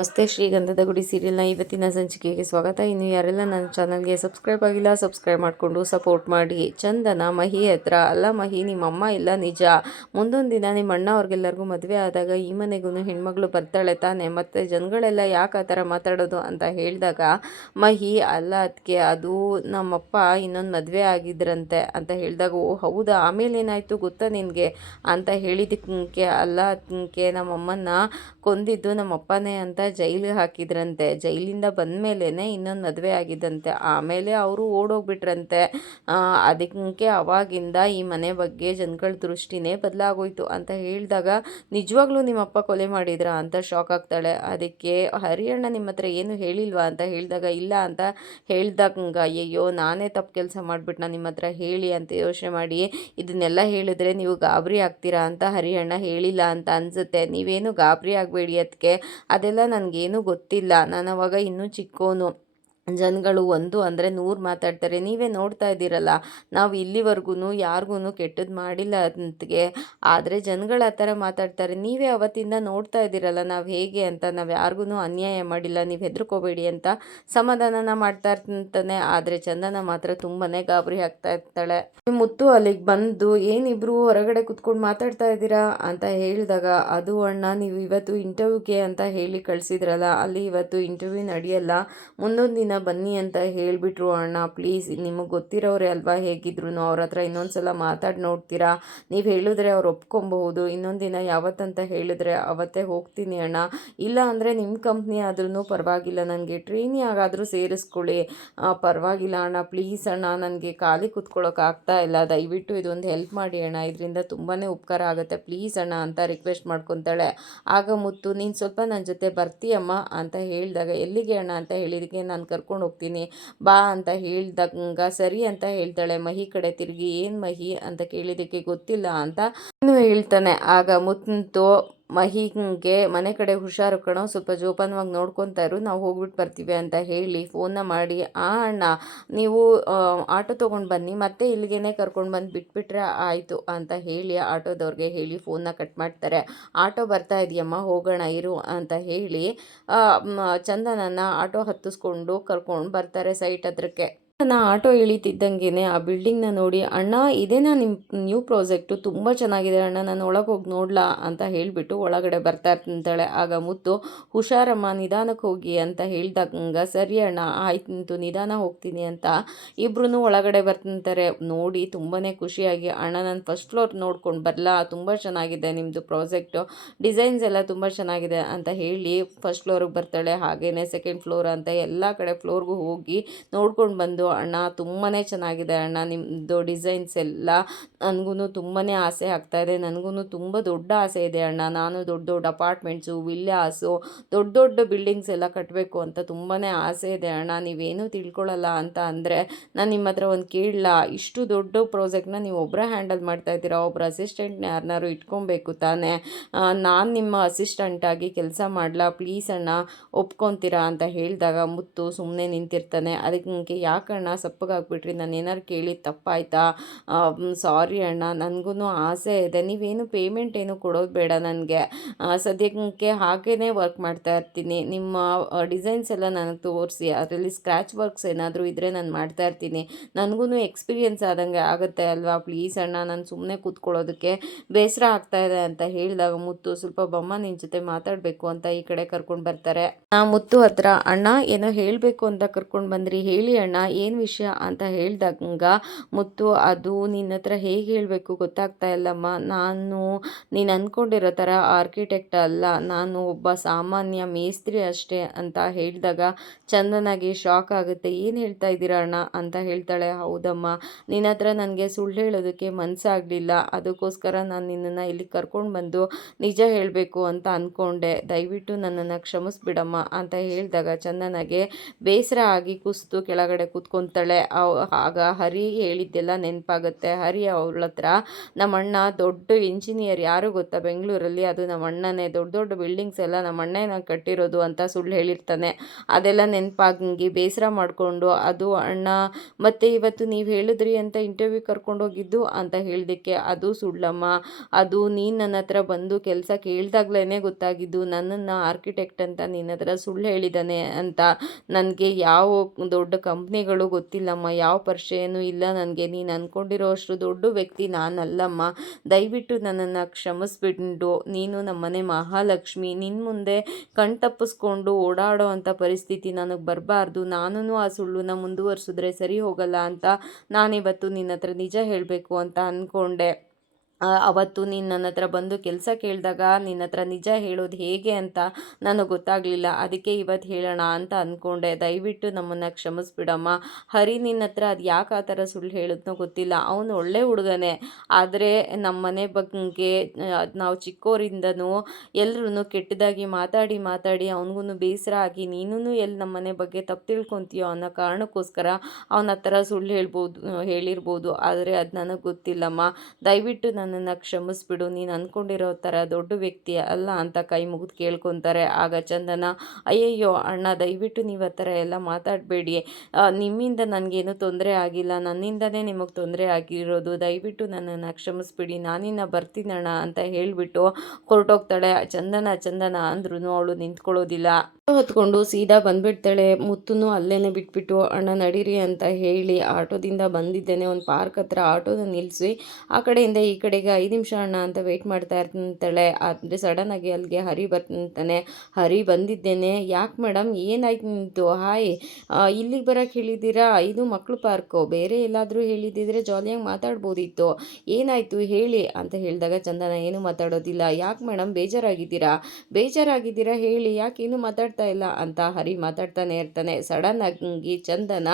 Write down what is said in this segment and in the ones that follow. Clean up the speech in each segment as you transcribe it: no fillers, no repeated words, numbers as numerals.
ನಮಸ್ತೆ. ಶ್ರೀಗಂಧದ ಗುಡಿ ಸೀರಿಯಲ್ನ ಇವತ್ತಿನ ಸಂಚಿಕೆಗೆ ಸ್ವಾಗತ. ಇನ್ನು ಯಾರೆಲ್ಲ ನನ್ನ ಚಾನಲ್ಗೆ ಸಬ್ಸ್ಕ್ರೈಬ್ ಆಗಿಲ್ಲ ಸಬ್ಸ್ಕ್ರೈಬ್ ಮಾಡಿಕೊಂಡು ಸಪೋರ್ಟ್ ಮಾಡಿ. ಚಂದನ ಮಹಿ ಹತ್ರ, ಅಲ್ಲ ಮಹಿ, ನಿಮ್ಮಮ್ಮ ಇಲ್ಲ ನಿಜ, ಮುಂದೊಂದು ದಿನ ನಿಮ್ಮ ಅಣ್ಣ ಅವ್ರಿಗೆಲ್ಲರಿಗೂ ಮದುವೆ ಆದಾಗ ಈ ಮನೆಗೂ ಹೆಣ್ಮಗಳು ಬರ್ತಾಳೆ ತಾನೆ, ಮತ್ತು ಜನಗಳೆಲ್ಲ ಯಾಕೆ ಆ ಥರ ಮಾತಾಡೋದು ಅಂತ ಹೇಳಿದಾಗ ಮಹಿ, ಅಲ್ಲ ಅದಕ್ಕೆ ಅದು ನಮ್ಮಪ್ಪ ಇನ್ನೊಂದು ಮದುವೆ ಆಗಿದ್ರಂತೆ ಅಂತ ಹೇಳಿದಾಗ, ಓ ಹೌದಾ, ಆಮೇಲೆ ಏನಾಯಿತು ಗೊತ್ತಾ ನಿನಗೆ ಅಂತ ಹೇಳಿದ್ದಕ್ಕೆ, ಅಲ್ಲ ಅದಕ್ಕೆ ನಮ್ಮಮ್ಮನ ಕೊಂದಿದ್ದು ನಮ್ಮಪ್ಪನೇ ಅಂತ ಜೈಲಿಗೆ ಹಾಕಿದ್ರಂತೆ. ಜೈಲಿಂದ ಬಂದ ಮೇಲೇ ಇನ್ನೊಂದು ಮದುವೆ ಆಗಿದ್ದಂತೆ. ಆಮೇಲೆ ಅವರು ಓಡೋಗ್ಬಿಟ್ರಂತೆ. ಅದಕ್ಕೆ ಅವಾಗಿಂದ ಈ ಮನೆ ಬಗ್ಗೆ ಜನಗಳ ದೃಷ್ಟಿನೇ ಬದಲಾಗೋಯ್ತು ಅಂತ ಹೇಳಿದಾಗ, ನಿಜವಾಗ್ಲೂ ನಿಮ್ಮಪ್ಪ ಕೊಲೆ ಮಾಡಿದ್ರ ಅಂತ ಶಾಕ್ ಆಗ್ತಾಳೆ. ಅದಕ್ಕೆ ಹರಿಯಣ್ಣ ನಿಮ್ಮ ಹತ್ರ ಏನು ಹೇಳಿಲ್ವಾ ಅಂತ ಹೇಳಿದಾಗ, ಇಲ್ಲ ಅಂತ ಹೇಳ್ದಾಗ, ಅಯ್ಯೋ ನಾನೇ ತಪ್ಪು ಕೆಲಸ ಮಾಡಿಬಿಟ್ನ ನಿಮ್ಮ ಹತ್ರ ಹೇಳಿ ಅಂತ ಯೋಚನೆ ಮಾಡಿ, ಇದನ್ನೆಲ್ಲ ಹೇಳಿದ್ರೆ ನೀವು ಗಾಬರಿ ಆಗ್ತೀರಾ ಅಂತ ಹರಿಯಣ್ಣ ಹೇಳಿಲ್ಲ ಅಂತ ಅನ್ಸುತ್ತೆ. ನೀವೇನು ಗಾಬರಿ ಆಗಬೇಡಿ ಅದಕ್ಕೆ, ಅದೆಲ್ಲ ನನಗೇನು ಗೊತ್ತಿಲ್ಲ, ನಾನು ಅವಾಗ ಇನ್ನೂ ಚಿಕ್ಕೋನು. ಜನಗಳು ಒಂದು ಅಂದರೆ 100 ಮಾತಾಡ್ತಾರೆ. ನೀವೇ ನೋಡ್ತಾ ಇದ್ದೀರಲ್ಲ, ನಾವು ಇಲ್ಲಿವರೆಗೂ ಯಾರಿಗೂ ಕೆಟ್ಟದ್ದು ಮಾಡಿಲ್ಲ ಅಂತ್ಗೆ, ಆದರೆ ಜನಗಳು ಆ ಥರ ಮಾತಾಡ್ತಾರೆ. ನೀವೇ ಅವತ್ತಿಂದ ನೋಡ್ತಾ ಇದ್ದೀರಲ್ಲ ನಾವು ಹೇಗೆ ಅಂತ, ನಾವು ಯಾರಿಗೂ ಅನ್ಯಾಯ ಮಾಡಿಲ್ಲ, ನೀವು ಹೆದರ್ಕೋಬೇಡಿ ಅಂತ ಸಮಾಧಾನನ ಮಾಡ್ತಾ ಇರ್ತಾನೆ. ಆದರೆ ಚಂದನ ಮಾತ್ರ ತುಂಬಾ ಗಾಬರಿ ಆಗ್ತಾ ಇರ್ತಾಳೆ. ಮುತ್ತು ಅಲ್ಲಿಗೆ ಬಂದು, ಏನಿಬ್ರು ಹೊರಗಡೆ ಕುತ್ಕೊಂಡು ಮಾತಾಡ್ತಾ ಇದ್ದೀರಾ ಅಂತ ಹೇಳಿದಾಗ, ಅದು ಅಣ್ಣ ನೀವು ಇವತ್ತು ಇಂಟರ್ವ್ಯೂಗೆ ಅಂತ ಹೇಳಿ ಕಳಿಸಿದ್ರಲ್ಲ, ಅಲ್ಲಿ ಇವತ್ತು ಇಂಟರ್ವ್ಯೂ ನಡೆಯಲ್ಲ, ಮುಂದೊಂದು ದಿನ ಬನ್ನಿ ಅಂತ ಹೇಳಿಬಿಟ್ರು ಅಣ್ಣ. ಪ್ಲೀಸ್, ನಿಮಗೆ ಗೊತ್ತಿರೋರೆ ಅಲ್ವಾ, ಹೇಗಿದ್ರು ಅವ್ರ ಹತ್ರ ಇನ್ನೊಂದು ಸಲ ಮಾತಾಡಿ ನೋಡ್ತೀರಾ, ನೀವು ಹೇಳಿದ್ರೆ ಅವ್ರು ಒಪ್ಕೊಬಹುದು. ಇನ್ನೊಂದು ದಿನ ಯಾವತ್ತಂತ ಹೇಳಿದ್ರೆ ಅವತ್ತೇ ಹೋಗ್ತೀನಿ ಅಣ್ಣ, ಇಲ್ಲ ಅಂದರೆ ನಿಮ್ಮ ಕಂಪ್ನಿ ಆದ್ರೂ ಪರವಾಗಿಲ್ಲ, ನನಗೆ ಟ್ರೈನಿ ಆಗಾದರೂ ಸೇರಿಸ್ಕೊಳ್ಳಿ, ಪರವಾಗಿಲ್ಲ ಅಣ್ಣ, ಪ್ಲೀಸ್ ಅಣ್ಣ, ನನಗೆ ಖಾಲಿ ಕೂತ್ಕೊಳ್ಳೋಕೆ ಆಗ್ತಾ ಇಲ್ಲ, ದಯವಿಟ್ಟು ಇದೊಂದು ಹೆಲ್ಪ್ ಮಾಡಿ ಅಣ್ಣ, ಇದರಿಂದ ತುಂಬಾ ಉಪಕಾರ ಆಗುತ್ತೆ, ಪ್ಲೀಸ್ ಅಣ್ಣ ಅಂತ ರಿಕ್ವೆಸ್ಟ್ ಮಾಡ್ಕೊತಾಳೆ. ಆಗ ಮುತ್ತು, ನೀನು ಸ್ವಲ್ಪ ನನ್ನ ಜೊತೆ ಬರ್ತೀಯಮ್ಮ ಅಂತ ಹೇಳಿದಾಗ, ಎಲ್ಲಿಗೆ ಅಣ್ಣ ಅಂತ ಹೇಳಿದಕ್ಕೆ, ನಾನು ಕರ್ಕೊಂಡು ಹೋಗ್ತೀನಿ ಬಾ ಅಂತ ಹೇಳಿದಾಗ ಸರಿ ಅಂತ ಹೇಳ್ತಾಳೆ. ಮಹಿ ಕಡೆ ತಿರುಗಿ, ಏನು ಮಹಿ ಅಂತ ಕೇಳಿದ್ದಕ್ಕೆ ಗೊತ್ತಿಲ್ಲ ಅಂತ ಇನ್ನು ಹೇಳ್ತಾನೆ. ಆಗ ಮುತ್ತು, ಮಹಿಗೆ ಮನೆ ಕಡೆ ಹುಷಾರು ಕಣೋ, ಸ್ವಲ್ಪ ಜೋಪಾನವಾಗಿ ನೋಡ್ಕೊತಾ ಇರು, ನಾವು ಹೋಗ್ಬಿಟ್ಟು ಬರ್ತೀವಿ ಅಂತ ಹೇಳಿ ಫೋನ್ನ ಮಾಡಿ, ಅಣ್ಣ ನೀವು ಆಟೋ ತೊಗೊಂಡು ಬನ್ನಿ, ಮತ್ತೆ ಇಲ್ಲಿಗೇನೆ ಕರ್ಕೊಂಡು ಬಂದು ಬಿಟ್ಬಿಟ್ರೆ ಆಯಿತು ಅಂತ ಹೇಳಿ ಆಟೋದವ್ರಿಗೆ ಹೇಳಿ ಫೋನ್ನ ಕಟ್ ಮಾಡ್ತಾರೆ. ಆಟೋ ಬರ್ತಾ ಇದೆಯಮ್ಮ, ಹೋಗೋಣ ಇರು ಅಂತ ಹೇಳಿ ಚಂದನನ್ನ ಆಟೋ ಹತ್ತಿಸ್ಕೊಂಡು ಕರ್ಕೊಂಡು ಬರ್ತಾರೆ ಸೈಟ್ ಹತ್ರಕ್ಕೆ. ಆಟೋ ಇಳಿತಿದ್ದಂಗೆ ಆ ಬಿಲ್ಡಿಂಗ್ನ ನೋಡಿ, ಅಣ್ಣ ಇದೇನಾ ನಿಮ್ಮ ನ್ಯೂ ಪ್ರಾಜೆಕ್ಟು, ತುಂಬ ಚೆನ್ನಾಗಿದೆ ಅಣ್ಣ, ನಾನು ಒಳಗೆ ಹೋಗಿ ನೋಡ್ಲಾ ಅಂತ ಹೇಳಿಬಿಟ್ಟು ಒಳಗಡೆ ಬರ್ತಾ ಇರ್ತಾಳೆ. ಆಗ ಮುತ್ತು, ಹುಷಾರಮ್ಮ, ನಿಧಾನಕ್ಕೆ ಹೋಗಿ ಅಂತ ಹೇಳ್ದಾಗ, ಸರಿ ಅಣ್ಣ ಆಯ್ತು ನಿಧಾನ ಹೋಗ್ತೀನಿ ಅಂತ ಇಬ್ರು ಒಳಗಡೆ ಬರ್ತಿರ್ತಾರೆ. ನೋಡಿ ತುಂಬಾ ಖುಷಿಯಾಗಿ, ಅಣ್ಣ ನಾನು ಫಸ್ಟ್ ಫ್ಲೋರ್ ನೋಡ್ಕೊಂಡು ಬರಲಾ, ತುಂಬ ಚೆನ್ನಾಗಿದೆ ನಿಮ್ಮದು ಪ್ರಾಜೆಕ್ಟು, ಡಿಸೈನ್ಸ್ ಎಲ್ಲ ತುಂಬ ಚೆನ್ನಾಗಿದೆ ಅಂತ ಹೇಳಿ ಫಸ್ಟ್ ಫ್ಲೋರಿಗೆ ಬರ್ತಾಳೆ. ಹಾಗೆಯೇ ಸೆಕೆಂಡ್ ಫ್ಲೋರ್ ಅಂತ ಎಲ್ಲ ಕಡೆ ಫ್ಲೋರ್ಗೂ ಹೋಗಿ ನೋಡ್ಕೊಂಡು ಬಂದು, ಅಣ್ಣ ತುಂಬಾ ಚೆನ್ನಾಗಿದೆ ಅಣ್ಣ, ನಿಮ್ಮದು ಡಿಸೈನ್ಸ್ ಎಲ್ಲ ನನಗೂ ತುಂಬಾ ಆಸೆ ಆಗ್ತಾಯಿದೆ, ನನಗೂ ತುಂಬ ದೊಡ್ಡ ಆಸೆ ಇದೆ ಅಣ್ಣ, ನಾನು ದೊಡ್ಡ ದೊಡ್ಡ ಅಪಾರ್ಟ್ಮೆಂಟ್ಸು, ವಿಲ್ಲಾಸು, ದೊಡ್ಡ ದೊಡ್ಡ ಬಿಲ್ಡಿಂಗ್ಸ್ ಎಲ್ಲ ಕಟ್ಟಬೇಕು ಅಂತ ತುಂಬಾ ಆಸೆ ಇದೆ ಅಣ್ಣ, ನೀವೇನೂ ತಿಳ್ಕೊಳ್ಳಲ್ಲ ಅಂತ ಅಂದರೆ ನಾನು ನಿಮ್ಮ ಹತ್ರ ಒಂದು ಕೇಳಲ್ಲ, ಇಷ್ಟು ದೊಡ್ಡ ಪ್ರಾಜೆಕ್ಟ್ನ ನೀವು ಒಬ್ಬರೇ ಹ್ಯಾಂಡಲ್ ಮಾಡ್ತಾ ಇದ್ದೀರಾ, ಒಬ್ಬರು ಅಸಿಸ್ಟೆಂಟ್ನ ಯಾರನ್ನಾರು ಇಟ್ಕೊಬೇಕು ತಾನೇ, ನಾನು ನಿಮ್ಮ ಅಸಿಸ್ಟೆಂಟಾಗಿ ಕೆಲಸ ಮಾಡಲಾ, ಪ್ಲೀಸ್ ಅಣ್ಣ ಒಪ್ಕೊತೀರಾ ಅಂತ ಹೇಳಿದಾಗ ಮುತ್ತು ಸುಮ್ಮನೆ ನಿಂತಿರ್ತಾನೆ. ಅದಕ್ಕೆ, ಯಾಕಣ್ಣ ಸಪ್ಪಗಾಗ್ಬಿಟ್ರಿ, ನಾನು ಏನಾರು ಕೇಳಿ ತಪ್ಪಾಯ್ತಾ, ಸಾರಿ ಅಣ್ಣ, ನನಗೂ ಆಸೆ ಇದೆ, ನೀವೇನು ಪೇಮೆಂಟ್ ಏನು ಕೊಡೋದು ಬೇಡ ನನಗೆ, ಸದ್ಯಕ್ಕೆ ಹಾಗೇ ವರ್ಕ್ ಮಾಡ್ತಾ ಇರ್ತೀನಿ, ನಿಮ್ಮ ಡಿಸೈನ್ಸ್ ಎಲ್ಲ ನನಗೆ ತೋರಿಸಿ, ಅದರಲ್ಲಿ ಸ್ಕ್ರ್ಯಾಚ್ ವರ್ಕ್ಸ್ ಏನಾದರೂ ಇದ್ದರೆ ನಾನು ಮಾಡ್ತಾ ಇರ್ತೀನಿ, ನನಗೂ ಎಕ್ಸ್ಪೀರಿಯೆನ್ಸ್ ಆದಂಗೆ ಆಗುತ್ತೆ ಅಲ್ವಾ, ಪ್ಲೀಸ್ ಅಣ್ಣ, ನಾನು ಸುಮ್ಮನೆ ಕೂತ್ಕೊಳ್ಳೋದಕ್ಕೆ ಬೇಸರ ಆಗ್ತಾ ಇದೆ ಅಂತ ಹೇಳಿದಾಗ ಮುತ್ತು, ಸ್ವಲ್ಪ ಬಮ್ಮ ನಿನ್ನ ಜೊತೆ ಮಾತಾಡಬೇಕು ಅಂತ ಈ ಕಡೆ ಕರ್ಕೊಂಡು ಬರ್ತಾರೆ. ಮುತ್ತು ಹತ್ರ, ಅಣ್ಣ ಏನೋ ಹೇಳಬೇಕು ಅಂತ ಕರ್ಕೊಂಡು ಬಂದ್ರಿ, ಹೇಳಿ ಅಣ್ಣ ಏನು ವಿಷಯ ಅಂತ ಹೇಳಿದಾಗ ಮುತ್ತು, ಅದು ನಿನ್ನ ಹತ್ರ ಹೇಗೆ ಹೇಳಬೇಕು ಗೊತ್ತಾಗ್ತಾ ಇಲ್ಲಮ್ಮ, ನಾನು ನೀನು ಅಂದ್ಕೊಂಡಿರೋ ಥರ ಆರ್ಕಿಟೆಕ್ಟ್ ಅಲ್ಲ, ನಾನು ಒಬ್ಬ ಸಾಮಾನ್ಯ ಮೇಸ್ತ್ರಿ ಅಷ್ಟೇ ಅಂತ ಹೇಳಿದಾಗ ಚಂದನಾಗಿ ಶಾಕ್ ಆಗುತ್ತೆ. ಏನು ಹೇಳ್ತಾ ಇದ್ದೀರಾ ಅಣ್ಣ ಅಂತ ಹೇಳ್ತಾಳೆ. ಹೌದಮ್ಮ, ನಿನ್ನ ಹತ್ರ ನನಗೆ ಸುಳ್ಳು ಹೇಳೋದಕ್ಕೆ ಮನಸ್ಸಾಗಲಿಲ್ಲ, ಅದಕ್ಕೋಸ್ಕರ ನಾನು ನಿನ್ನನ್ನು ಇಲ್ಲಿ ಕರ್ಕೊಂಡು ಬಂದು ನಿಜ ಹೇಳಬೇಕು ಅಂತ ಅಂದ್ಕೊಂಡೆ, ದಯವಿಟ್ಟು ನನ್ನನ್ನು ಕ್ಷಮಿಸ್ಬಿಡಮ್ಮ ಅಂತ ಹೇಳಿದಾಗ ಚಂದನಾಗೆ ಬೇಸರ ಆಗಿ ಕುಸ್ತು ಕೆಳಗಡೆ ಕೂತ್ಕೊಂಡು ನಿಂತ್ಕೊತಾಳೆ. ಆಗ ಹರಿ ಹೇಳಿದ್ದೆಲ್ಲ ನೆನಪಾಗುತ್ತೆ. ಹರಿ ಅವಳ ಹತ್ರ ನಮ್ಮಣ್ಣ ದೊಡ್ಡ ಇಂಜಿನಿಯರ್, ಯಾರು ಗೊತ್ತಾ ಬೆಂಗಳೂರಲ್ಲಿ, ಅದು ನಮ್ಮ ಅಣ್ಣನೇ, ದೊಡ್ಡ ದೊಡ್ಡ ಬಿಲ್ಡಿಂಗ್ಸ್ ಎಲ್ಲ ನಮ್ಮ ಅಣ್ಣನ ಕಟ್ಟಿರೋದು ಅಂತ ಸುಳ್ಳು ಹೇಳಿರ್ತಾನೆ. ಅದೆಲ್ಲ ನೆನಪಾಗಿ ಬೇಸರ ಮಾಡಿಕೊಂಡು, ಅದು ಅಣ್ಣ ಮತ್ತೆ ಇವತ್ತು ನೀವು ಹೇಳಿದ್ರಿ ಅಂತ ಇಂಟರ್ವ್ಯೂ ಕರ್ಕೊಂಡೋಗಿದ್ದು ಅಂತ ಹೇಳಿದಕ್ಕೆ, ಅದು ಸುಳ್ಳಮ್ಮ, ಅದು ನೀನು ನನ್ನ ಹತ್ರ ಬಂದು ಕೆಲಸ ಕೇಳಿದಾಗ್ಲೇ ಗೊತ್ತಾಗಿದ್ದು ನನ್ನನ್ನು ಆರ್ಕಿಟೆಕ್ಟ್ ಅಂತ ನಿನ್ನ ಹತ್ರ ಸುಳ್ಳು ಹೇಳಿದ್ದಾನೆ ಅಂತ. ನನಗೆ ಯಾವ ದೊಡ್ಡ ಕಂಪ್ನಿಗಳು ಗೊತ್ತಿಲ್ಲಮ್ಮ, ಯಾವ ಪರಿಚಯನೂ ಇಲ್ಲ ನನಗೆ, ನೀನು ಅಂದ್ಕೊಂಡಿರೋ ಅಷ್ಟು ದೊಡ್ಡ ವ್ಯಕ್ತಿ ನಾನಲ್ಲಮ್ಮ, ದಯವಿಟ್ಟು ನನ್ನನ್ನು ಕ್ಷಮಿಸ್ಬಿಟ್ಟು, ನೀನು ನಮ್ಮನೆ ಮಹಾಲಕ್ಷ್ಮಿ, ನಿನ್ನ ಮುಂದೆ ಕಣ್ತಪ್ಪಿಸ್ಕೊಂಡು ಓಡಾಡೋ ಅಂಥ ಪರಿಸ್ಥಿತಿ ನನಗೆ ಬರಬಾರ್ದು, ನಾನೂ ಆ ಸುಳ್ಳನ್ನ ಮುಂದುವರಿಸಿದ್ರೆ ಸರಿ ಹೋಗಲ್ಲ ಅಂತ ನಾನಿವತ್ತು ನಿನ್ನ ಹತ್ರ ನಿಜ ಹೇಳಬೇಕು ಅಂತ ಅಂದ್ಕೊಂಡೆ. ಅವತ್ತು ನೀನು ನನ್ನ ಹತ್ರ ಬಂದು ಕೆಲಸ ಕೇಳಿದಾಗ ನಿನ್ನ ಹತ್ರ ನಿಜ ಹೇಳೋದು ಹೇಗೆ ಅಂತ ನನಗೆ ಗೊತ್ತಾಗಲಿಲ್ಲ, ಅದಕ್ಕೆ ಇವತ್ತು ಹೇಳೋಣ ಅಂತ ಅಂದ್ಕೊಂಡೆ. ದಯವಿಟ್ಟು ನಮ್ಮನ್ನು ಕ್ಷಮಿಸ್ಬಿಡಮ್ಮ. ಹರಿ ನಿನ್ನ ಹತ್ರ ಅದು ಯಾಕೆ ಆ ಥರ ಸುಳ್ಳು ಹೇಳಿದ್ನೋ ಗೊತ್ತಿಲ್ಲ, ಅವನು ಒಳ್ಳೆ ಹುಡುಗನೇ, ಆದರೆ ನಮ್ಮ ಮನೆ ಬಗ್ಗೆ ನಾವು ಚಿಕ್ಕವರಿಂದನೂ ಎಲ್ಲರೂ ಕೆಟ್ಟದಾಗಿ ಮಾತಾಡಿ ಮಾತಾಡಿ ಅವನಿಗೂ ಬೇಸರ ಆಗಿ, ನೀನೂ ಎಲ್ಲಿ ನಮ್ಮ ಮನೆ ಬಗ್ಗೆ ತಪ್ಪು ತಿಳ್ಕೊತೀಯೋ ಅನ್ನೋ ಕಾರಣಕ್ಕೋಸ್ಕರ ಅವನ ಹತ್ರ ಸುಳ್ಳು ಹೇಳಿರ್ಬೋದು, ಆದರೆ ಅದು ನನಗೆ ಗೊತ್ತಿಲ್ಲಮ್ಮ. ದಯವಿಟ್ಟು ನನ್ನನ್ನು ಕ್ಷಮಿಸ್ಬಿಡು, ನೀನು ಅಂದ್ಕೊಂಡಿರೋ ಥರ ದೊಡ್ಡ ವ್ಯಕ್ತಿ ಅಲ್ಲ ಅಂತ ಕೈ ಮುಗಿದು ಕೇಳ್ಕೊತಾರೆ. ಆಗ ಚಂದನ, ಅಯ್ಯಯ್ಯೋ ಅಣ್ಣ, ದಯವಿಟ್ಟು ನೀವು ಆ ಥರ ಎಲ್ಲ ಮಾತಾಡಬೇಡಿ, ನಿಮ್ಮಿಂದ ನನಗೇನು ತೊಂದರೆ ಆಗಿಲ್ಲ, ನನ್ನಿಂದನೇ ನಿಮಗೆ ತೊಂದರೆ ಆಗಿರೋದು, ದಯವಿಟ್ಟು ನನ್ನನ್ನು ಕ್ಷಮಿಸ್ಬಿಡಿ, ನಾನಿನ್ನ ಬರ್ತೀನಣ್ಣ ಅಂತ ಹೇಳಿಬಿಟ್ಟು ಹೊರಟೋಗ್ತಾಳೆ. ಚಂದನ ಅಂದ್ರೂ ಅವಳು ನಿಂತ್ಕೊಳ್ಳೋದಿಲ್ಲ. ಹೊತ್ಕೊಂಡು ಸೀದಾ ಬಂದ್ಬಿಡ್ತಾಳೆ. ಮುತ್ತುನು ಅಲ್ಲೇನೆ ಬಿಟ್ಬಿಟ್ಟು, ಅಣ್ಣ ನಡೀರಿ ಅಂತ ಹೇಳಿ ಆಟೋದಿಂದ ಬಂದಿದ್ದೇನೆ, ಒಂದು ಪಾರ್ಕ್ ಹತ್ರ ಆಟೋನ ನಿಲ್ಲಿಸಿ ಆ ಕಡೆಯಿಂದ ಈ ಕಡೆಗೆ 5 ನಿಮಿಷ ಅಣ್ಣ ಅಂತ ವೆಯ್ಟ್ ಮಾಡ್ತಾ ಇರ್ತಾಳೆ. ಆದರೆ ಸಡನ್ನಾಗಿ ಅಲ್ಲಿಗೆ ಹರಿ ಬರ್ತಾನೆ. ಹರಿ ಬಂದಿದ್ದೇನೆ, ಯಾಕೆ ಮೇಡಮ್ ಏನಾಯ್ತು ನಿಂತು, ಹಾಯ್ ಇಲ್ಲಿಗೆ ಬರೋಕ್ಕೆ ಹೇಳಿದ್ದೀರಾ, ಇದು ಮಕ್ಕಳು ಪಾರ್ಕು, ಬೇರೆ ಎಲ್ಲಾದರೂ ಹೇಳಿದ್ದಿದ್ರೆ ಜಾಲಿಯಾಗಿ ಮಾತಾಡ್ಬೋದಿತ್ತು, ಏನಾಯಿತು ಹೇಳಿ ಅಂತ ಹೇಳಿದಾಗ ಚಂದನ ಏನು ಮಾತಾಡೋದಿಲ್ಲ. ಯಾಕೆ ಮೇಡಮ್ ಬೇಜಾರಾಗಿದ್ದೀರಾ ಹೇಳಿ, ಯಾಕೇನು ಮಾತಾಡ್ತಾ ಇಲ್ಲ ಅಂತ ಹರಿ ಮಾತಾಡ್ತಾನೆ ಇರ್ತಾನೆ. ಸಡನ್ ಆಗಿ ಚಂದನ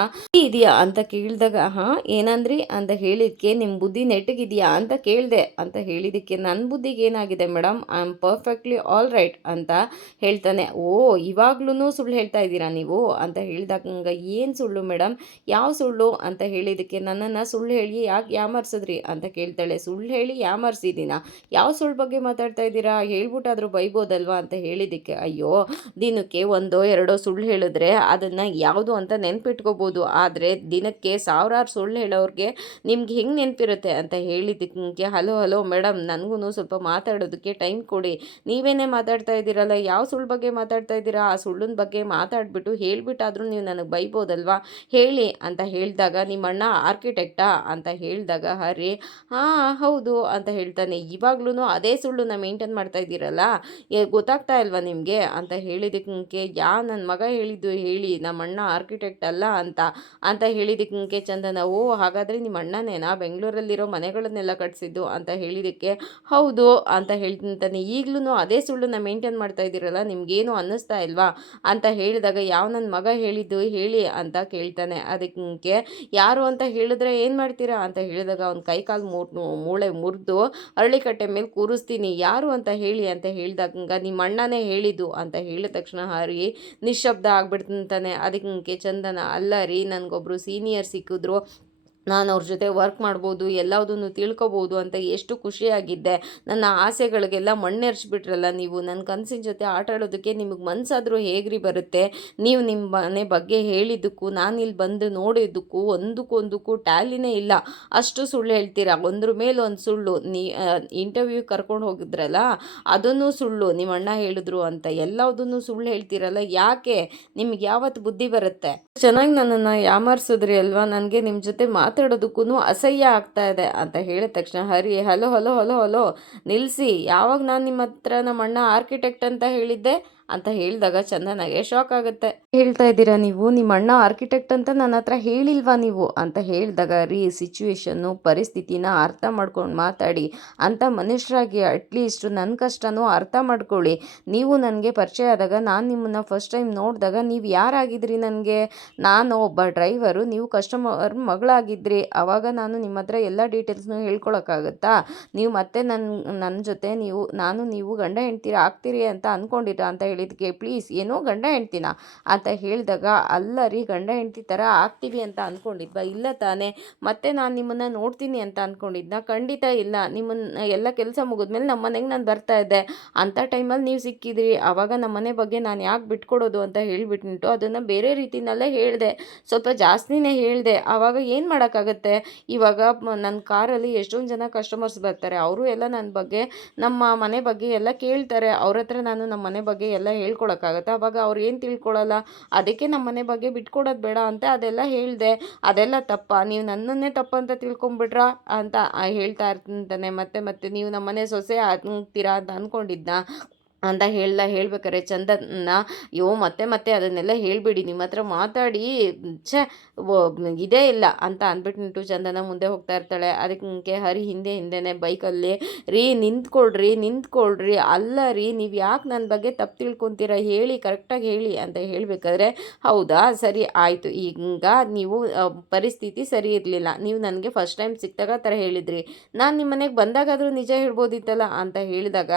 ಇದೆಯಾ ಅಂತ ಕೇಳಿದಾಗ, ಏನಂದ್ರಿ ಅಂತ ಹೇಳಿದಕ್ಕೆ, ನಿಮ್ಮ ಬುದ್ಧಿ ನೆಟ್ಟಗಿದೆಯಾ ಅಂತ ಕೇಳಿದೆ ಅಂತ ಹೇಳಿದಕ್ಕೆ, ನನ್ನ ಬುದ್ಧಿಗೆ ಏನಾಗಿದೆ madam, I am perfectly all right ಅಂತ ಹೇಳ್ತಾನೆ. ಓ ಇವಾಗ್ಲೂ ಸುಳ್ಳು ಹೇಳ್ತಾ ಇದ್ದೀರಾ ನೀವು ಅಂತ ಹೇಳಿದಾಗ, ಏನು ಸುಳ್ಳು ಮೇಡಮ್, ಯಾವ ಸುಳ್ಳು ಅಂತ ಹೇಳಿದಕ್ಕೆ, ನನ್ನನ್ನು ಸುಳ್ಳು ಹೇಳಿ ಯಾಕೆ ಯಾಮರ್ಸಿದ್ರಿ ಅಂತ ಕೇಳ್ತಾಳೆ. ಸುಳ್ಳು ಹೇಳಿ ಯಾಮರ್ಸಿದ್ದೀನ, ಯಾವ ಸುಳ್ಳು ಬಗ್ಗೆ ಮಾತಾಡ್ತಾ ಇದ್ದೀರಾ, ಹೇಳ್ಬಿಟ್ಟಾದರೂ ಬೈಬೋದಲ್ವಾ ಅಂತ ಹೇಳಿದಕ್ಕೆ, ಅಯ್ಯೋ ದಿನಕ್ಕೆ 1-2 ಸುಳ್ಳು ಹೇಳಿದ್ರೆ ಅದನ್ನು ಯಾವುದು ಅಂತ ನೆನ್ಪಿಟ್ಕೋಬೋದು, ಆದರೆ ದಿನಕ್ಕೆ 1000 ಸುಳ್ಳು ಹೇಳೋರಿಗೆ ನಿಮ್ಗೆ ಹೆಂಗೆ ನೆನಪಿರುತ್ತೆ ಅಂತ ಹೇಳಿದ್ದಕ್ಕೆ, ಹಲೋ ಮೇಡಮ್, ನನಗೂ ಸ್ವಲ್ಪ ಮಾತಾಡೋದಕ್ಕೆ ಟೈಮ್ ಕೊಡಿ, ನೀವೇನೇ ಮಾತಾಡ್ತಾ ಇದ್ದೀರಲ್ಲ, ಯಾವ ಸುಳ್ಳು ಬಗ್ಗೆ ಮಾತಾಡ್ತಾ ಇದ್ದೀರಾ, ಆ ಸುಳ್ಳಿನ ಬಗ್ಗೆ ಮಾತಾಡ್ಬಿಟ್ಟು ಹೇಳ್ಬಿಟ್ಟಾದರೂ ನೀವು ನನಗೆ ಬೈಬೋದಲ್ವಾ ಹೇಳಿ ಅಂತ ಹೇಳಿದಾಗ, ನಿಮ್ಮಣ್ಣ ಆರ್ಕಿಟೆಕ್ಟಾ ಅಂತ ಹೇಳಿದಾಗ ಹರಿ ಹೌದು ಅಂತ ಹೇಳ್ತಾನೆ. ಇವಾಗ್ಲೂ ಅದೇ ಸುಳ್ಳನ್ನ ಮೇಂಟೈನ್ ಮಾಡ್ತಾ ಇದ್ದೀರಲ್ಲ, ಗೊತ್ತಾಗ್ತಾ ಇಲ್ವಾ ನಿಮಗೆ ಅಂತ ಹೇಳಿದಕ್ಕೆ, ನನ್ನ ಮಗ ಹೇಳಿದ್ದು ಹೇಳಿ, ನಮ್ಮ ಅಣ್ಣ ಆರ್ಕಿಟೆಕ್ಟ್ ಅಲ್ಲ ಅಂತ ಹೇಳಿದಕ್ಕೆ ಚಂದನ, ಓ ಹಾಗಾದರೆ ನಿಮ್ಮ ಅಣ್ಣನೇನಾ ಬೆಂಗಳೂರಲ್ಲಿರೋ ಮನೆಗಳನ್ನೆಲ್ಲ ಕಟ್ಸಿದ್ದು ಅಂತ ಹೇಳಿದಕ್ಕೆ, ಹೌದು ಅಂತ ಹೇಳ್ತಾನೆ. ಈಗಲೂ ಅದೇ ಸುಳ್ಳನ್ನ ಮೇಂಟೈನ್ ಮಾಡ್ತಾ ಇದ್ದೀರಲ್ಲ, ನಿಮಗೇನು ಅನ್ನಿಸ್ತಾ ಇಲ್ವಾ ಅಂತ ಹೇಳಿದಾಗ, ಯಾವ ನನ್ನ ಮಗ ಹೇಳಿದ್ದು ಹೇಳಿ ಅಂತ ಕೇಳ್ತಾನೆ. ಅದಕ್ಕೆ ಯಾರು ಅಂತ ಹೇಳಿದ್ರೆ ಏನು ಮಾಡ್ತೀರಾ ಅಂತ ಹೇಳಿದಾಗ, ಅವ್ನ ಕೈಕಾಲು ಮೂಳೆ ಮುರಿದು ಅರಳಿಕಟ್ಟೆ ಮೇಲೆ ಕೂರಿಸ್ತೀನಿ, ಯಾರು ಅಂತ ಹೇಳಿ ಅಂತ ಹೇಳಿದಾಗ, ನಿಮ್ಮ ಅಣ್ಣನೇ ಹೇಳಿದ್ದು ಅಂತ ಹೇಳಿದ ತಕ್ಷಣ ಹರಿ ನಿಶ್ಶಬ್ದ ಆಗ್ಬಿಡ್ತಾನೆ. ಅದಕ್ಕೆ ಚಂದನ, ಅಲ್ಲ ರೀ, ನನಗೊಬ್ಬರು ಸೀನಿಯರ್ ಸಿಕ್ಕಿದ್ರು, ನಾನು ಅವ್ರ ಜೊತೆ ವರ್ಕ್ ಮಾಡ್ಬೋದು, ಎಲ್ಲದನ್ನು ತಿಳ್ಕೊಬೋದು ಅಂತ ಎಷ್ಟು ಖುಷಿಯಾಗಿದ್ದೆ, ನನ್ನ ಆಸೆಗಳಿಗೆಲ್ಲ ಮಣ್ಣೆರ್ಚ್ಬಿಟ್ರಲ್ಲ ನೀವು, ನನ್ನ ಕನಸಿನ ಜೊತೆ ಆಟ ಆಡೋದಕ್ಕೆ ನಿಮಗೆ ಮನಸ್ಸಾದರೂ ಹೇಗ್ರಿ ಬರುತ್ತೆ, ನೀವು ನಿಮ್ಮ ಮನೆ ಬಗ್ಗೆ ಹೇಳಿದ್ದಕ್ಕೂ ನಾನಿಲ್ಲಿ ಬಂದು ನೋಡಿದ್ದಕ್ಕೂ ಒಂದಕ್ಕೂ ಟ್ಯಾಲಿನೇ ಇಲ್ಲ, ಅಷ್ಟು ಸುಳ್ಳು ಹೇಳ್ತೀರಾ, ಒಂದ್ರ ಮೇಲೆ ಒಂದು ಸುಳ್ಳು, ಇಂಟರ್ವ್ಯೂ ಕರ್ಕೊಂಡು ಹೋಗಿದ್ರಲ್ಲ ಅದನ್ನು ಸುಳ್ಳು, ನಿಮ್ಮ ಅಣ್ಣ ಹೇಳಿದ್ರು ಅಂತ ಎಲ್ಲದನ್ನು ಸುಳ್ಳು ಹೇಳ್ತೀರಲ್ಲ, ಯಾಕೆ ನಿಮ್ಗೆ ಯಾವತ್ತು ಬುದ್ಧಿ ಬರುತ್ತೆ, ಚೆನ್ನಾಗಿ ನನ್ನನ್ನು ಯಾಮಾರಿಸಿದ್ರಿ ಅಲ್ವಾ, ನನಗೆ ನಿಮ್ಮ ಜೊತೆ ಮಾತಾಡೋದಕ್ಕೂ ಅಸಹ್ಯ ಆಗ್ತಾ ಇದೆ ಅಂತ ಹೇಳಿದ ತಕ್ಷಣ ಹರಿ, ಹಲೋ ನಿಲ್ಲಿಸಿ, ಯಾವಾಗ ನಾನು ನಿಮ್ಮ ಹತ್ರ ನಮ್ಮ ಅಣ್ಣ ಆರ್ಕಿಟೆಕ್ಟ್ ಅಂತ ಹೇಳಿದ್ದೆ ಅಂತ ಹೇಳಿದಾಗ ಚಂದನಾಗೆ ಶಾಕ್ ಆಗುತ್ತೆ. ಹೇಳ್ತಾ ಇದ್ದೀರಾ ನೀವು, ನಿಮ್ಮ ಅಣ್ಣ ಆರ್ಕಿಟೆಕ್ಟ್ ಅಂತ ನನ್ನ ಹತ್ರ ಹೇಳಿಲ್ವಾ ನೀವು ಅಂತ ಹೇಳಿದಾಗ, ಸಿಚುವೇಶನ್ನು ಪರಿಸ್ಥಿತಿನ ಅರ್ಥ ಮಾಡ್ಕೊಂಡು ಮಾತಾಡಿ, ಅಂತ ಮನುಷ್ಯರಾಗಿ ಅಟ್ಲೀಸ್ಟ್ ನನ್ನ ಕಷ್ಟನೂ ಅರ್ಥ ಮಾಡ್ಕೊಳ್ಳಿ. ನೀವು ನನಗೆ ಪರಿಚಯ ಆದಾಗ, ನಾನು ನಿಮ್ಮನ್ನು ಫಸ್ಟ್ ಟೈಮ್ ನೋಡಿದಾಗ ನೀವು ಯಾರಾಗಿದ್ರಿ, ನನಗೆ ನಾನು ಒಬ್ಬ ಡ್ರೈವರು, ನೀವು ಕಸ್ಟಮರ್ ಮಗಳಾಗಿದ್ರಿ, ಆವಾಗ ನಾನು ನಿಮ್ಮ ಹತ್ರ ಎಲ್ಲ ಡೀಟೇಲ್ಸ್ನು ಹೇಳ್ಕೊಳಕ್ಕಾಗತ್ತಾ, ನೀವು ಮತ್ತೆ ನನ್ನ ಜೊತೆ ನೀವು ಗಂಡ ಹೆಂಡ್ತೀರ ಆಗ್ತೀರಿ ಅಂತ ಅಂದ್ಕೊಂಡಿರಾ ಅಂತ ಹೇಳಿ ಹೇಳಿದ್ದಕ್ಕೆ ಪ್ಲೀಸ್ ಏನೋ ಗಂಡ ಹೆಂಡ್ತಿನ ಅಂತ ಹೇಳಿದಾಗ ಅಲ್ಲ ರೀ ಗಂಡ ಹೆಂಡ್ತಿ ಥರ ಆಗ್ತೀವಿ ಅಂತ ಅಂದ್ಕೊಂಡಿದ್ವಾ ಇಲ್ಲ ತಾನೇ ಮತ್ತೆ ನಾನು ನಿಮ್ಮನ್ನು ನೋಡ್ತೀನಿ ಅಂತ ಅಂದ್ಕೊಂಡಿದ್ನ ಖಂಡಿತ ಇಲ್ಲ ನಿಮ್ಮನ್ನ ಎಲ್ಲ ಕೆಲಸ ಮುಗಿದ್ಮೇಲೆ ನಮ್ಮ ಮನೆಗೆ ನಾನು ಬರ್ತಾ ಇದ್ದೆ ಅಂಥ ಟೈಮಲ್ಲಿ ನೀವು ಸಿಕ್ಕಿದ್ರಿ ಆವಾಗ ನಮ್ಮ ಮನೆ ಬಗ್ಗೆ ನಾನು ಯಾಕೆ ಬಿಟ್ಕೊಡೋದು ಅಂತ ಹೇಳಿಬಿಟ್ಟು ಅದನ್ನು ಬೇರೆ ರೀತಿನಲ್ಲೇ ಹೇಳಿದೆ ಸ್ವಲ್ಪ ಜಾಸ್ತಿನೇ ಹೇಳಿದೆ ಆವಾಗ ಏನು ಮಾಡೋಕ್ಕಾಗತ್ತೆ ಇವಾಗ ನನ್ನ ಕಾರಲ್ಲಿ ಎಷ್ಟೊಂದು ಜನ ಕಸ್ಟಮರ್ಸ್ ಬರ್ತಾರೆ ಅವರು ಎಲ್ಲ ನನ್ನ ಬಗ್ಗೆ ನಮ್ಮ ಮನೆ ಬಗ್ಗೆ ಎಲ್ಲ ಕೇಳ್ತಾರೆ ಅವ್ರ ಹತ್ರ ನಾನು ನಮ್ಮ ಮನೆ ಬಗ್ಗೆ ಎಲ್ಲ ಹೇಳ್ಕೊಳಕ್ಕಾಗತ್ತೆ ಆವಾಗ ಅವ್ರು ಏನು ತಿಳ್ಕೊಳ್ಳಲ್ಲ ಅದಕ್ಕೆ ನಮ್ಮ ಮನೆ ಬಗ್ಗೆ ಬಿಟ್ಕೊಡೋದು ಬೇಡ ಅಂತ ಅದೆಲ್ಲ ಹೇಳಿದೆ ಅದೆಲ್ಲ ತಪ್ಪ ನೀವು ನನ್ನನ್ನೇ ತಪ್ಪಂತ ತಿಳ್ಕೊಂಬಿಟ್ರಾ ಅಂತ ಹೇಳ್ತಾ ಇರ್ತಾನೆ ಮತ್ತೆ ಮತ್ತೆ ನೀವು ನಮ್ಮನೆ ಸೊಸೆ ಆಗ್ತೀರಾ ಅಂತ ಅಂದ್ಕೊಂಡಿದ್ದ ಅಂತ ಹೇಳ್ಬೇಕಾರೆ ಚಂದನ ಅಯ್ಯೋ ಮತ್ತೆ ಮತ್ತೆ ಅದನ್ನೆಲ್ಲ ಹೇಳಿಬಿಡಿ ನಿಮ್ಮ ಹತ್ರ ಮಾತಾಡಿ ಛೇ ಇದೇ ಇಲ್ಲ ಅಂತ ಅಂದ್ಬಿಟ್ಟು ಚಂದನ ಮುಂದೆ ಹೋಗ್ತಾ ಇರ್ತಾಳೆ ಅದಕ್ಕೆ ಹರಿ ಹಿಂದೆನೇ ಬೈಕಲ್ಲಿ ರೀ ನಿಂತ್ಕೊಳ್ರಿ ಅಲ್ಲ ರೀ ನೀವು ಯಾಕೆ ನನ್ನ ಬಗ್ಗೆ ತಪ್ಪು ತಿಳ್ಕೊತೀರಾ ಹೇಳಿ ಕರೆಕ್ಟಾಗಿ ಹೇಳಿ ಅಂತ ಹೇಳಬೇಕಾದ್ರೆ ಹೌದಾ ಸರಿ ಆಯಿತು ಈಗ ನೀವು ಪರಿಸ್ಥಿತಿ ಸರಿ ಇರಲಿಲ್ಲ ನೀವು ನನಗೆ ಫಸ್ಟ್ ಟೈಮ್ ಸಿಕ್ಕಿದಾಗ ಥರ ಹೇಳಿದ್ರಿ ನಾನು ನಿಮ್ಮ ಮನೆಗೆ ಬಂದಾಗಾದರೂ ನಿಜ ಹೇಳ್ಬೋದಿತ್ತಲ್ಲ ಅಂತ ಹೇಳಿದಾಗ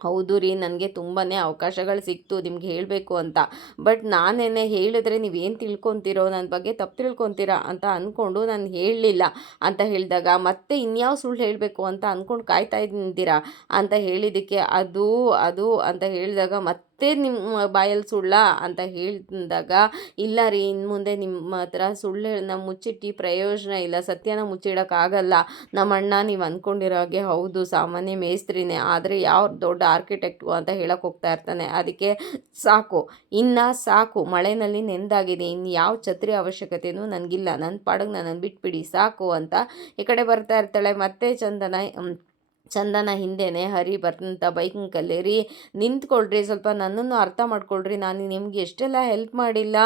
ಹೌದು ರೀ ನನಗೆ ತುಂಬಾ ಅವಕಾಶಗಳು ಸಿಕ್ತು ನಿಮ್ಗೆ ಹೇಳಬೇಕು ಅಂತ ಬಟ್ ನಾನೇನೆ ಹೇಳಿದ್ರೆ ನೀವೇನು ತಿಳ್ಕೊತೀರೋ ನನ್ನ ಬಗ್ಗೆ ತಪ್ಪು ತಿಳ್ಕೊತೀರಾ ಅಂತ ಅಂದ್ಕೊಂಡು ನಾನು ಹೇಳಲಿಲ್ಲ ಅಂತ ಹೇಳಿದಾಗ ಮತ್ತೆ ಇನ್ಯಾವ ಸುಳ್ಳು ಹೇಳಬೇಕು ಅಂತ ಅಂದ್ಕೊಂಡು ಕಾಯ್ತಾ ಇದ್ದೀರಾ ಅಂತ ಹೇಳಿದ್ದಕ್ಕೆ ಅದು ಅದು ಅಂತ ಹೇಳಿದಾಗ ಮತ್ತೆ ನಿಮ್ಮ ಬಾಯಲ್ಲಿ ಸುಳ್ಳ ಅಂತ ಹೇಳಿದಾಗ ಇಲ್ಲ ರೀ ಇನ್ನು ಮುಂದೆ ನಿಮ್ಮ ಹತ್ರ ಸುಳ್ಳನ್ನ ಮುಚ್ಚಿಟ್ಟು ಪ್ರಯೋಜನ ಇಲ್ಲ ಸತ್ಯನ ಮುಚ್ಚಿಡೋಕ್ಕಾಗಲ್ಲ ನಮ್ಮ ಅಣ್ಣ ನೀವು ಅಂದ್ಕೊಂಡಿರೋ ಹಾಗೆ ಹೌದು ಸಾಮಾನ್ಯ ಮೇಸ್ತ್ರಿನೇ ಆದರೆ ಯಾವ ದೊಡ್ಡ ಆರ್ಕಿಟೆಕ್ಟು ಅಂತ ಹೇಳಕ್ಕೆ ಹೋಗ್ತಾ ಇರ್ತಾನೆ ಅದಕ್ಕೆ ಸಾಕು ಮಳೆಯಲ್ಲಿ ನೆಂದಾಗಿದೆ ಇನ್ನು ಯಾವ ಛತ್ರಿ ಅವಶ್ಯಕತೆಯೂ ನನಗಿಲ್ಲ ನನ್ನ ಪಾಡಿಗೆ ನನ್ನನ್ನು ಬಿಟ್ಬಿಡಿ ಸಾಕು ಅಂತ ಈ ಕಡೆ ಬರ್ತಾ ಇರ್ತಾಳೆ ಮತ್ತೆ ಚಂದನ ಹಿಂದೆನೇ ಹರಿ ಬರ್ತಂತ ಬೈಕ್ನಲ್ಲಿ ರೀ ನಿಂತ್ಕೊಳ್ರಿ ಸ್ವಲ್ಪ ನನ್ನನ್ನು ಅರ್ಥ ಮಾಡ್ಕೊಳ್ರಿ ನಾನು ನಿಮ್ಗೆ ಎಷ್ಟೆಲ್ಲ ಹೆಲ್ಪ್ ಮಾಡಿಲ್ಲ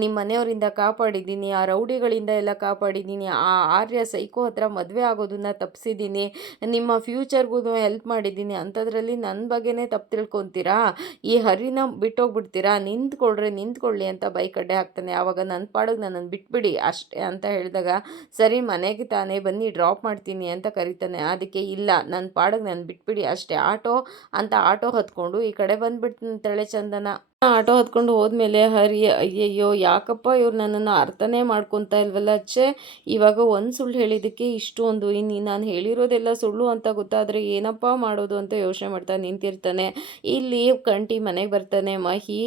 ನಿಮ್ಮ ಮನೆಯವರಿಂದ ಕಾಪಾಡಿದ್ದೀನಿ ಆ ರೌಡಿಗಳಿಂದ ಎಲ್ಲ ಕಾಪಾಡಿದ್ದೀನಿ ಆ ಆರ್ಯ ಸೈಕೋ ಹತ್ರ ಮದುವೆ ಆಗೋದನ್ನ ತಪ್ಪಿಸಿದ್ದೀನಿ ನಿಮ್ಮ ಫ್ಯೂಚರ್ಗೂ ಹೆಲ್ಪ್ ಮಾಡಿದ್ದೀನಿ ಅಂಥದ್ರಲ್ಲಿ ನನ್ನ ಬಗ್ಗೆನೇ ತಪ್ಪು ತಿಳ್ಕೊತೀರಾ ಈ ಹರಿನ ಬಿಟ್ಟೋಗ್ಬಿಡ್ತೀರಾ ನಿಂತ್ಕೊಳ್ಳಿ ಅಂತ ಬೈಕ್ ಅಡ್ಡೆ ಹಾಕ್ತಾನೆ ಆವಾಗ ನನ್ನ ಪಾಡಿಗೆ ನನ್ನನ್ನು ಬಿಟ್ಬಿಡಿ ಅಷ್ಟೇ ಅಂತ ಹೇಳಿದಾಗ ಸರಿ ಮನೆಗೆ ತಾನೇ ಬನ್ನಿ ಡ್ರಾಪ್ ಮಾಡ್ತೀನಿ ಅಂತ ಕರಿತಾನೆ ಅದಕ್ಕೆ ಇಲ್ಲ ನನ್ನ ಪಾಡಿಗೆ ನಾನು ಬಿಟ್ಬಿಡಿ ಅಷ್ಟೇ ಆಟೋ ಹತ್ಕೊಂಡು ಈ ಕಡೆ ಬಂದ್ಬಿಡ್ತಾಳೆ ಚಂದನ ಆಟೋ ಹತ್ಕೊಂಡು ಹೋದ್ಮೇಲೆ ಹರಿ ಅಯ್ಯಯ್ಯೋ ಯಾಕಪ್ಪ ಇವ್ರು ನನ್ನನ್ನು ಅರ್ಥನೇ ಮಾಡ್ಕೊತಾ ಇಲ್ವಲ್ಲ ಇವಾಗ ಒಂದು ಸುಳ್ಳು ಹೇಳಿದ್ದಕ್ಕೆ ಇಷ್ಟೊಂದು ಇನ್ನು ನಾನು ಹೇಳಿರೋದೆಲ್ಲ ಸುಳ್ಳು ಅಂತ ಗೊತ್ತಾದರೆ ಏನಪ್ಪ ಮಾಡೋದು ಅಂತ ಯೋಚನೆ ಮಾಡ್ತಾ ನಿಂತಿರ್ತಾನೆ ಇಲ್ಲಿ ಕಂಟಿ ಮನೆಗೆ ಬರ್ತಾನೆ ಮಹಿ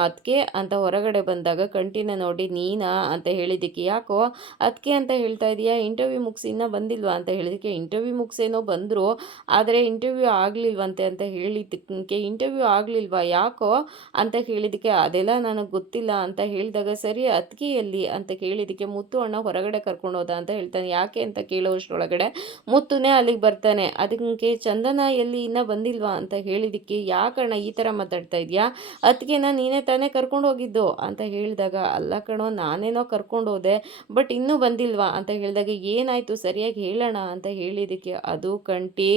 ಅದಕ್ಕೆ ಅಂತ ಹೊರಗಡೆ ಬಂದಾಗ ಕಂಟಿನ ನೋಡಿ ನೀನಾ ಅಂತ ಹೇಳಿದ್ದಕ್ಕೆ ಯಾಕೋ ಅದಕ್ಕೆ ಅಂತ ಹೇಳ್ತಾ ಇದೀಯಾ ಇಂಟರ್ವ್ಯೂ ಮುಗಿಸಿ ಇನ್ನೂ ಬಂದಿಲ್ವಾ ಅಂತ ಹೇಳಿದಕ್ಕೆ ಇಂಟರ್ವ್ಯೂ ಮುಗಿಸೇನೋ ಬಂದರು ಆದರೆ ಇಂಟರ್ವ್ಯೂ ಆಗಲಿಲ್ವಂತೆ ಅಂತ ಹೇಳಿದ್ದಕ್ಕೆ ಇಂಟರ್ವ್ಯೂ ಆಗಲಿಲ್ವಾ ಯಾಕೋ ಅಂತ ಕೇಳಿದ್ದಕ್ಕೆ ಅದೆಲ್ಲ ನನಗೆ ಗೊತ್ತಿಲ್ಲ ಅಂತ ಹೇಳಿದಾಗ ಸರಿ ಅತ್ತಿಗೆಯಲ್ಲಿ ಅಂತ ಕೇಳಿದ್ದಕ್ಕೆ ಮುತ್ತು ಅಣ್ಣ ಹೊರಗಡೆ ಕರ್ಕೊಂಡು ಹೋದ ಅಂತ ಹೇಳ್ತಾನೆ ಯಾಕೆ ಅಂತ ಕೇಳೋಷ್ಟರೊಳಗಡೆ ಮುತ್ತುನೇ ಅಲ್ಲಿಗೆ ಬರ್ತಾನೆ ಅದಕ್ಕೆ ಚಂದನ ಎಲ್ಲಿ ಇನ್ನೂ ಬಂದಿಲ್ವಾ ಅಂತ ಹೇಳಿದ್ದಕ್ಕೆ ಯಾಕಣ್ಣ ಈ ಥರ ಮಾತಾಡ್ತಾ ಇದೆಯಾ ಅತ್ತಿಗೆನ ನೀನೇ ತಾನೇ ಕರ್ಕೊಂಡು ಹೋಗಿದ್ದು ಅಂತ ಹೇಳಿದಾಗ ಅಲ್ಲ ಕಣೋ ನಾನೇನೋ ಕರ್ಕೊಂಡು ಹೋದೆ ಬಟ್ ಇನ್ನೂ ಬಂದಿಲ್ವಾ ಅಂತ ಹೇಳಿದಾಗ ಏನಾಯಿತು ಸರಿಯಾಗಿ ಹೇಳೋಣ ಅಂತ ಹೇಳಿದ್ದಕ್ಕೆ ಅದು ಕಂಟಿ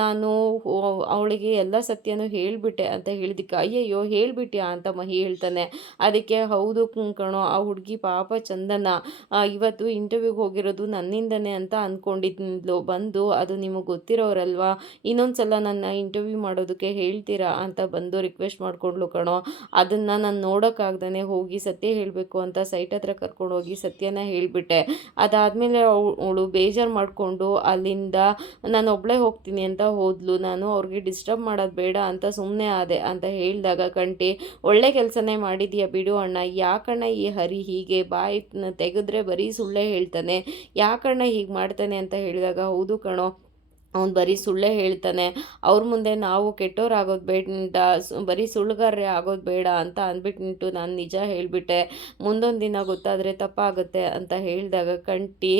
ನಾನು ಅವಳಿಗೆ ಎಲ್ಲ ಸತ್ಯನೂ ಹೇಳಿಬಿಟ್ಟೆ ಅಂತ ಹೇಳಿದ್ದಕ್ಕೆ ಅಯ್ಯಯ್ಯೋ ಹೇಳ್ಬಿಟ್ಯಾ ಅಂತ ಮಹಿ ಹೇಳ್ತಾನೆ ಅದಕ್ಕೆ ಹೌದು ಕಣೋ ಆ ಹುಡುಗಿ ಪಾಪ ಚಂದನ ಇವತ್ತು ಇಂಟರ್ವ್ಯೂಗೆ ಹೋಗಿರೋದು ನನ್ನಿಂದನೇ ಅಂತ ಅಂದ್ಕೊಂಡಿದ್ಲು ಬಂದು ಅದು ನಿಮಗೆ ಗೊತ್ತಿರೋರಲ್ವಾ ಇನ್ನೊಂದು ಸಲ ನನ್ನ ಇಂಟರ್ವ್ಯೂ ಮಾಡೋದಕ್ಕೆ ಹೇಳ್ತೀರಾ ಅಂತ ಬಂದು ರಿಕ್ವೆಸ್ಟ್ ಮಾಡ್ಕೊಂಡ್ಲು ಕಣೋ ಅದನ್ನು ನಾನು ನೋಡೋಕ್ಕಾಗ್ದೇ ಹೋಗಿ ಸತ್ಯ ಹೇಳಬೇಕು ಅಂತ ಸೈಟ್ ಹತ್ರ ಕರ್ಕೊಂಡು ಹೋಗಿ ಸತ್ಯನ ಹೇಳಿಬಿಟ್ಟೆ ಅದಾದಮೇಲೆ ಅವಳು ಬೇಜಾರು ಮಾಡಿಕೊಂಡು ಅಲ್ಲಿಂದ ನಾನು ಒಬ್ಬಳೇ ಹೋಗ್ತೀನಿ ಅಂತ ಹೋದ್ಲು ನಾನು ಅವ್ರಿಗೆ ಡಿಸ್ಟರ್ಬ್ ಮಾಡೋದು ಬೇಡ ಅಂತ ಸುಮ್ಮನೆ ಆದೆ ಅಂತ ಹೇಳಿದಾಗ ಕಂಟಿ ಒಳ್ಳೆ ಕೆಲಸನೇ ಮಾಡಿದೀಯ ಬಿಡು ಅಣ್ಣ ಯಾಕಣ್ಣ ಈ ಹರಿ ಹೀಗೆ ಬಾಯಿ ತೆಗೆದ್ರೆ ಬರೀ ಸುಳ್ಳೇ ಹೇಳ್ತಾನೆ ಯಾಕಣ್ಣ ಹೀಗೆ ಮಾಡ್ತಾನೆ ಅಂತ ಹೇಳಿದಾಗ ಹೌದು ಕಣೋ ಅವ್ನು ಬರೀ ಸುಳ್ಳೇ ಹೇಳ್ತಾನೆ ಅವ್ರ ಮುಂದೆ ನಾವು ಕೆಟ್ಟೋರಾಗೋದು ಬೇಡ ಬರೀ ಸುಳ್ಳುಗಾರರೇ ಆಗೋದು ಬೇಡ ಅಂತ ಅಂದ್ಬಿಟ್ಟು ನಾನು ನಿಜ ಹೇಳಿಬಿಟ್ಟೆ ಮುಂದೊಂದು ದಿನ ಗೊತ್ತಾದರೆ ತಪ್ಪಾಗುತ್ತೆ ಅಂತ ಹೇಳಿದಾಗ ಕಂಟಿ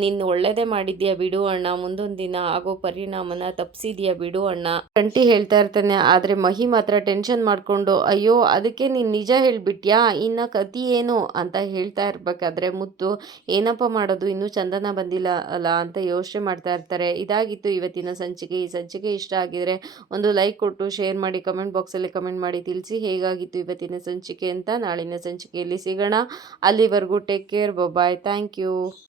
ನೀನು ಒಳ್ಳೇದೇ ಮಾಡಿದ್ಯಾ ಬಿಡು ಅಣ್ಣ ಮುಂದೊಂದು ದಿನ ಆಗೋ ಪರಿಣಾಮನ ತಪ್ಪಿಸಿದ್ಯಾ ಬಿಡು ಅಣ್ಣ ಕಂಟಿ ಹೇಳ್ತಾ ಇರ್ತಾನೆ ಆದರೆ ಮಹಿ ಮಾತ್ರ ಟೆನ್ಷನ್ ಮಾಡಿಕೊಂಡು ಅಯ್ಯೋ ಅದಕ್ಕೆ ನೀನು ನಿಜ ಹೇಳಿಬಿಟ್ಯಾ ಇನ್ನು ಕತಿ ಏನು ಅಂತ ಹೇಳ್ತಾ ಇರಬೇಕಾದ್ರೆ ಮುತ್ತು ಏನಪ್ಪ ಮಾಡೋದು ಇನ್ನೂ ಚಂದನ ಬಂದಿಲ್ಲ ಅಲ್ಲ ಅಂತ ಯೋಚನೆ ಮಾಡ್ತಾ ಇರ್ತಾರೆ ಇದಾಗಿತ್ತು ಇವತ್ತಿನ ಸಂಚಿಕೆ. ಈ ಸಂಚಿಕೆ ಇಷ್ಟ ಆಗಿದ್ರೆ ಒಂದು ಲೈಕ್ ಕೊಟ್ಟು ಶೇರ್ ಮಾಡಿ ಕಮೆಂಟ್ ಬಾಕ್ಸಲ್ಲಿ ಕಮೆಂಟ್ ಮಾಡಿ ತಿಳಿಸಿ ಹೇಗಾಗಿತ್ತು ಇವತ್ತಿನ ಸಂಚಿಕೆ ಅಂತ. ನಾಳಿನ ಸಂಚಿಕೆಯಲ್ಲಿ ಸಿಗೋಣ. ಅಲ್ಲಿವರೆಗೂ take care, bye, thank you.